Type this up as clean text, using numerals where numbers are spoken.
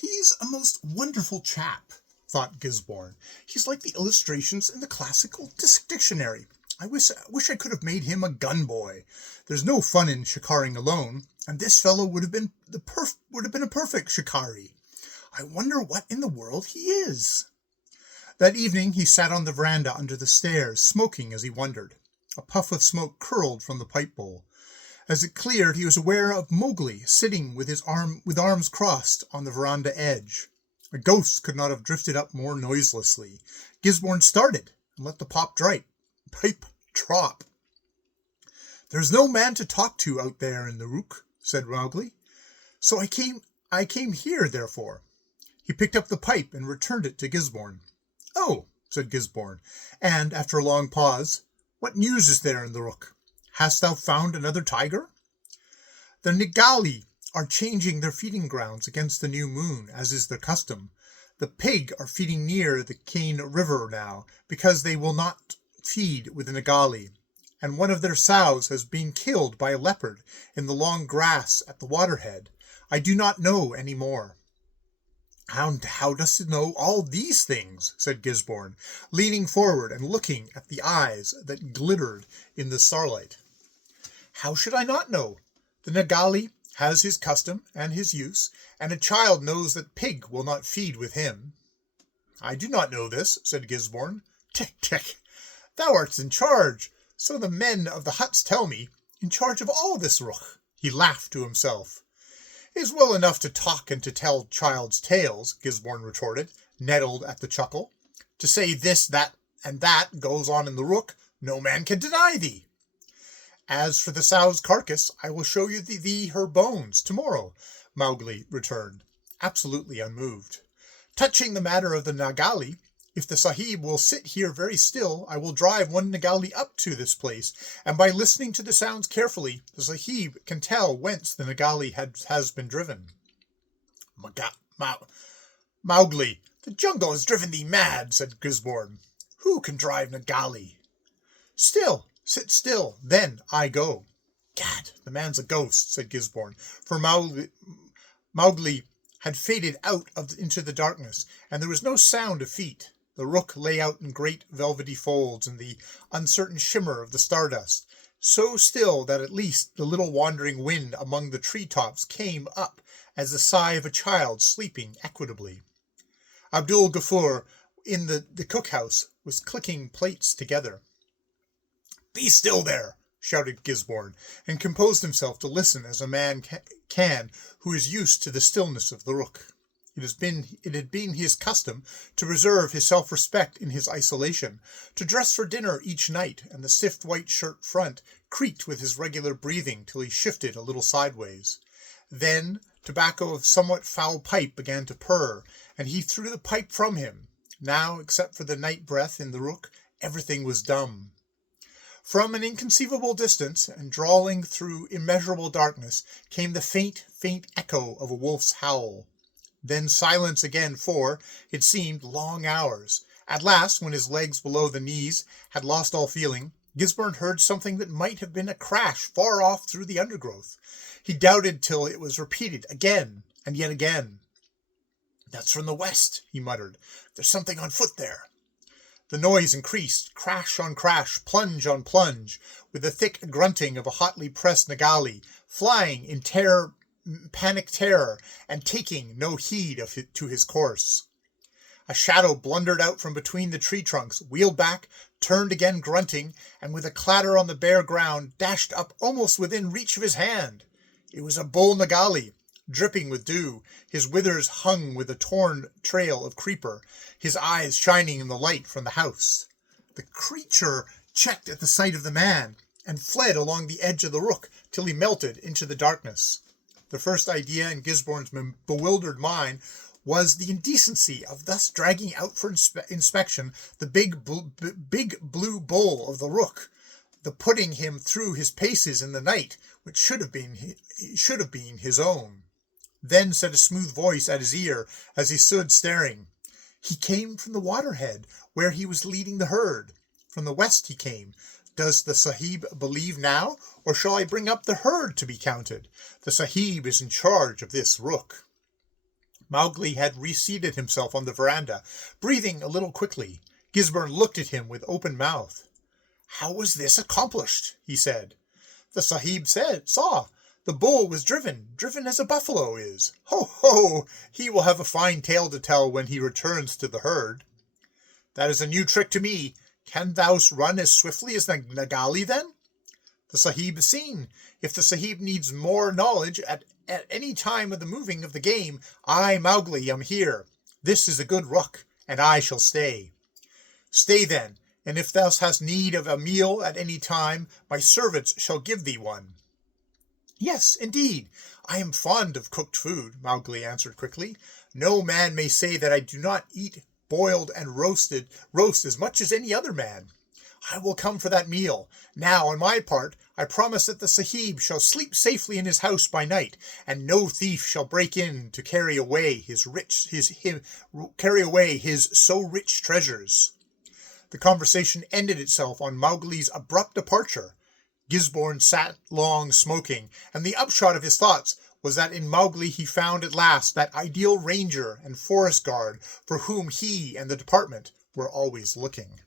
He's a most wonderful chap, thought Gisborne. He's like the illustrations in the classical dictionary. I wish I could have made him a gun boy. There's no fun in shikaring alone, and this fellow would have been a perfect shikari. I wonder what in the world he is. That evening he sat on the veranda under the stairs, smoking as he wondered. A puff of smoke curled from the pipe bowl. As it cleared, he was aware of Mowgli sitting with arms crossed on the veranda edge. A ghost could not have drifted up more noiselessly. Gisborne started and let the pipe drop. "There's no man to talk to out there in the rook," said Mowgli. "So I came here, therefore." He picked up the pipe and returned it to Gisborne. "Oh," said Gisborne, and, after a long pause, "what news is there in the rook? Hast thou found another tiger?" "The Ngali are changing their feeding grounds against the new moon, as is their custom. The pig are feeding near the Cane River now, because they will not feed with the Ngali, and one of their sows has been killed by a leopard in the long grass at the waterhead. I do not know any more." How dost thou know all these things?" said Gisborne, leaning forward and looking at the eyes that glittered in the starlight. "How should I not know? The Ngali has his custom and his use, and a child knows that pig will not feed with him." "I do not know this," said Gisborne. "Tick, tick! Thou art in charge, so the men of the huts tell me, in charge of all this rook." He laughed to himself. "It is well enough to talk and to tell child's tales," Gisborne retorted, nettled at the chuckle. "To say this, that, and that goes on in the rook, no man can deny thee." "As for the sow's carcass, I will show you thee her bones tomorrow," Mowgli returned, absolutely unmoved. "Touching the matter of the Ngali, if the Sahib will sit here very still, I will drive one Ngali up to this place, and by listening to the sounds carefully, the Sahib can tell whence the Ngali has been driven." "Mowgli, the jungle has driven thee mad," said Gisborne. "Who can drive Ngali?" "Sit still, then I go." "Gad, the man's a ghost," said Gisborne, for Mowgli had faded out into the darkness, and there was no sound of feet. The rook lay out in great velvety folds in the uncertain shimmer of the stardust, so still that at least the little wandering wind among the tree-tops came up as the sigh of a child sleeping equitably. Abdul Ghaffur, in the cook-house, was clicking plates together. "Be still there!" shouted Gisborne, and composed himself to listen as a man can who is used to the stillness of the rook. It had been his custom to reserve his self-respect in his isolation, to dress for dinner each night, and the stiff white shirt front creaked with his regular breathing till he shifted a little sideways. Then tobacco of somewhat foul pipe began to purr, and he threw the pipe from him. Now, except for the night breath in the rook, everything was dumb. From an inconceivable distance, and drawling through immeasurable darkness, came the faint echo of a wolf's howl. Then silence again for, it seemed, long hours. At last, when his legs below the knees had lost all feeling, Gisborne heard something that might have been a crash far off through the undergrowth. He doubted till it was repeated again and yet again. "That's from the west," he muttered. "There's something on foot there." The noise increased, crash on crash, plunge on plunge, with the thick grunting of a hotly pressed Ngali, flying in panic terror, and taking no heed to his course. A shadow blundered out from between the tree trunks, wheeled back, turned again grunting, and with a clatter on the bare ground, dashed up almost within reach of his hand. It was a bull Ngali, dripping with dew, his withers hung with a torn trail of creeper, his eyes shining in the light from the house. The creature checked at the sight of the man, and fled along the edge of the rook till he melted into the darkness. The first idea in Gisborne's bewildered mind was the indecency of thus dragging out for inspection the big blue bull of the rook, the putting him through his paces in the night, which should have been his own. Then said a smooth voice at his ear as he stood staring, "He came from the waterhead, where he was leading the herd. From the west he came. Does the Sahib believe now, or shall I bring up the herd to be counted? The Sahib is in charge of this rook." Mowgli had reseated himself on the veranda, breathing a little quickly. Gisborne looked at him with open mouth. "How was this accomplished?" he said. "The Sahib saw. The bull was driven as a buffalo is. Ho, ho! He will have a fine tale to tell when he returns to the herd." "That is a new trick to me. Can thou run as swiftly as the Ngali, then?" "The Sahib has seen. If the Sahib needs more knowledge at any time of the moving of the game, I, Mowgli, am here. This is a good rook, and I shall stay." "Stay, then, and if thou hast need of a meal at any time, my servants shall give thee one." "Yes, indeed. I am fond of cooked food," Mowgli answered quickly. "No man may say that I do not eat boiled and roast as much as any other man. I will come for that meal. Now, on my part, I promise that the Sahib shall sleep safely in his house by night, and no thief shall break in to carry away his so rich treasures." The conversation ended itself on Mowgli's abrupt departure. Gisborne sat long smoking, and the upshot of his thoughts was that in Mowgli he found at last that ideal ranger and forest guard for whom he and the department were always looking.